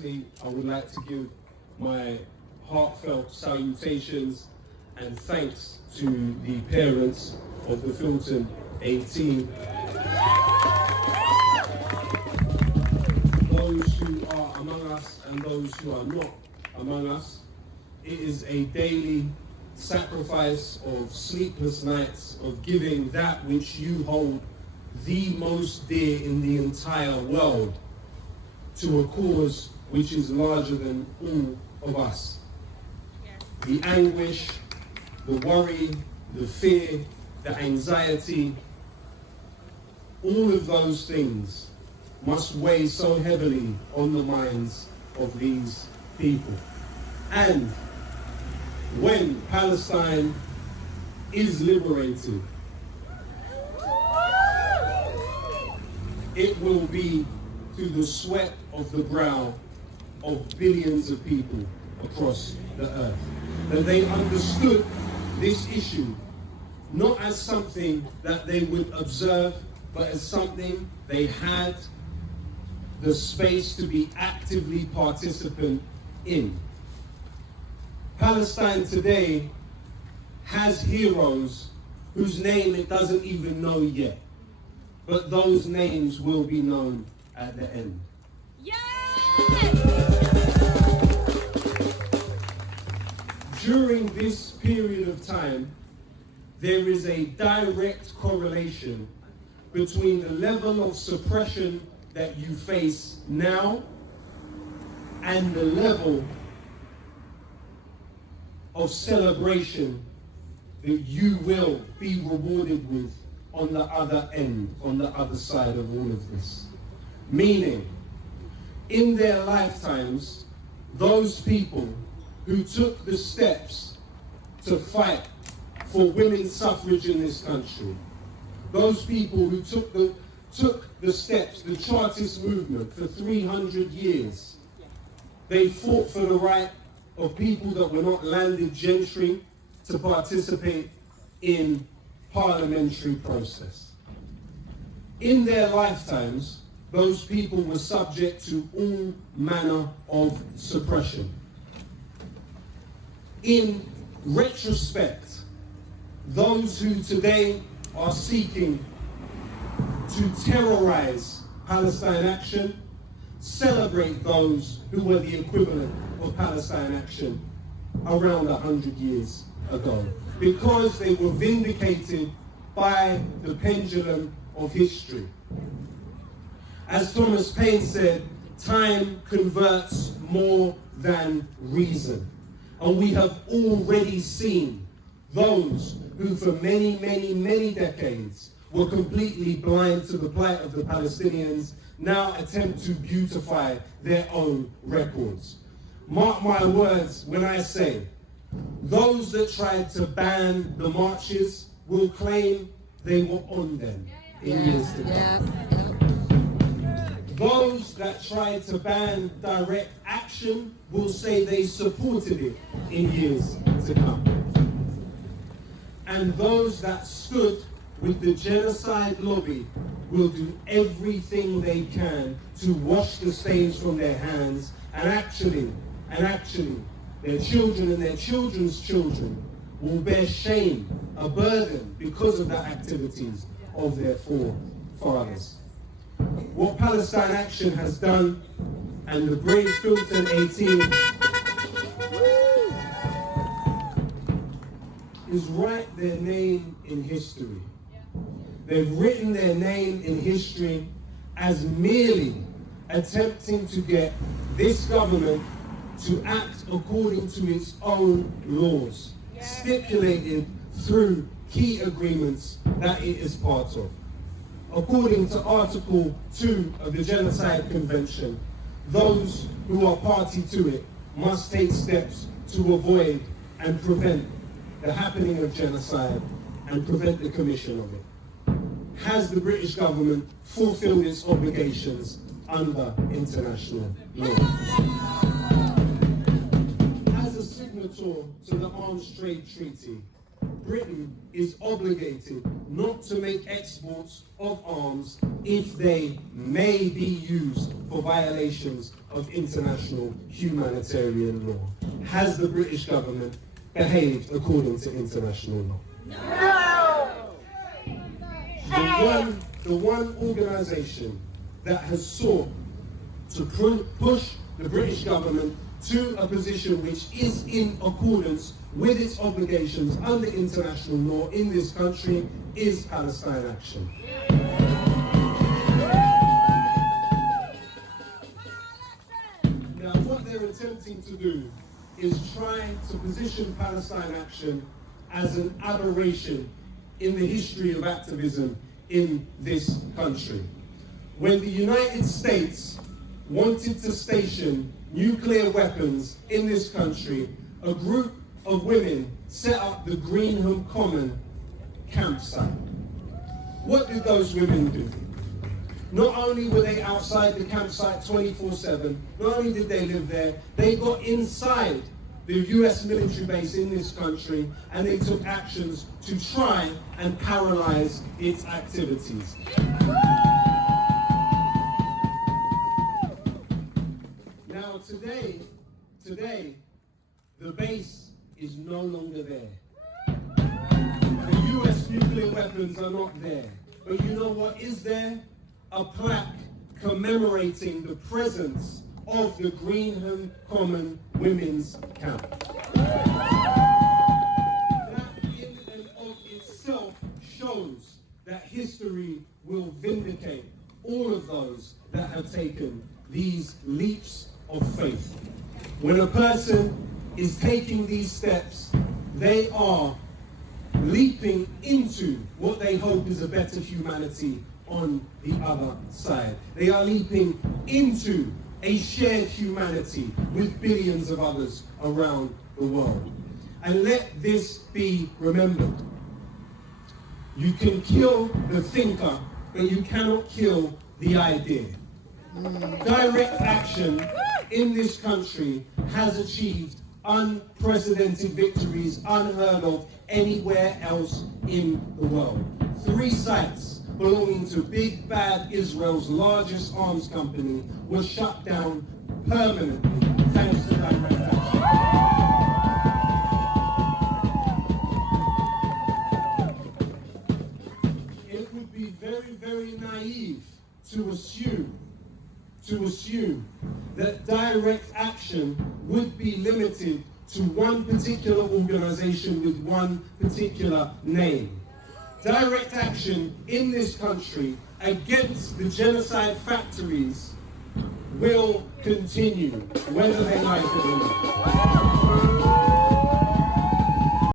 I would like to give my heartfelt salutations and thanks to the parents of the Filton 18. Those who are among us and those who are not among us. It is a daily sacrifice of sleepless nights, of giving that which you hold the most dear in the entire world to a cause which is larger than all of us. Yes. The anguish, the worry, the fear, the anxiety, all of those things must weigh so heavily on the minds of these people. And when Palestine is liberated, it will be through the sweat of the brow of billions of people across the earth. That they understood this issue not as something that they would observe, but as something they had the space to be actively participant in. Palestine today has heroes whose name it doesn't even know yet, but those names will be known at the end. During this period of time, there is a direct correlation between the level of suppression that you face now and the level of celebration that you will be rewarded with on the other end, on the other side of all of this. Meaning, in their lifetimes, those people who took the steps to fight for women's suffrage in this country, those people who took the steps, the Chartist movement for 300 years, they fought for the right of people that were not landed gentry to participate in parliamentary process. In their lifetimes, those people were subject to all manner of suppression. In retrospect, those who today are seeking to terrorize Palestine Action celebrate those who were the equivalent of Palestine Action around 100 years ago, because they were vindicated by the pendulum of history. As Thomas Paine said, time converts more than reason. And we have already seen those who for many, many, many decades were completely blind to the plight of the Palestinians now attempt to beautify their own records. Mark my words when I say, those that tried to ban the marches will claim they were on them in years to come. Those that tried to ban direct action will say they supported it in years to come. And those that stood with the genocide lobby will do everything they can to wash the stains from their hands, and actually, their children and their children's children will bear shame, a burden, because of the activities of their forefathers. What Palestine Action has done, and the brave Filton 18, is write their name in history. They've written their name in history as merely attempting to get this government to act according to its own laws, stipulated through key agreements that it is part of. According to Article 2 of the Genocide Convention, those who are party to it must take steps to avoid and prevent the happening of genocide and prevent the commission of it. Has the British government fulfilled its obligations under international law? As a signatory to the Arms Trade Treaty, Britain is obligated not to make exports of arms if they may be used for violations of international humanitarian law. Has the British government behaved according to international law? No! The one organisation that has sought to push the British government to a position which is in accordance with its obligations under international law in this country is Palestine Action. Now, what they're attempting to do is try to position Palestine Action as an aberration in the history of activism in this country. When the United States wanted to station nuclear weapons in this country, a group of women set up the Greenham Common campsite. What did those women do? Not only were they outside the campsite 24/7, not only did they live there, they got inside the US military base in this country and they took actions to try and paralyze its activities. Now today, the base is no longer there. The US nuclear weapons are not there. But you know what is there? A plaque commemorating the presence of the Greenham Common Women's Camp. That in and of itself shows that history will vindicate all of those that have taken these leaps of faith. When a person is taking these steps, they are leaping into what they hope is a better humanity on the other side. They are leaping into a shared humanity with billions of others around the world. And let this be remembered. You can kill the thinker, but you cannot kill the idea. Direct action in this country has achieved unprecedented victories unheard of anywhere else in the world. 3 sites belonging to Big Bad Israel's largest arms company were shut down permanently thanks to direct action. It would be very, very naive to assume that direct action would be limited to one particular organization with one particular name. Direct action in this country against the genocide factories will continue, whether they like it or not.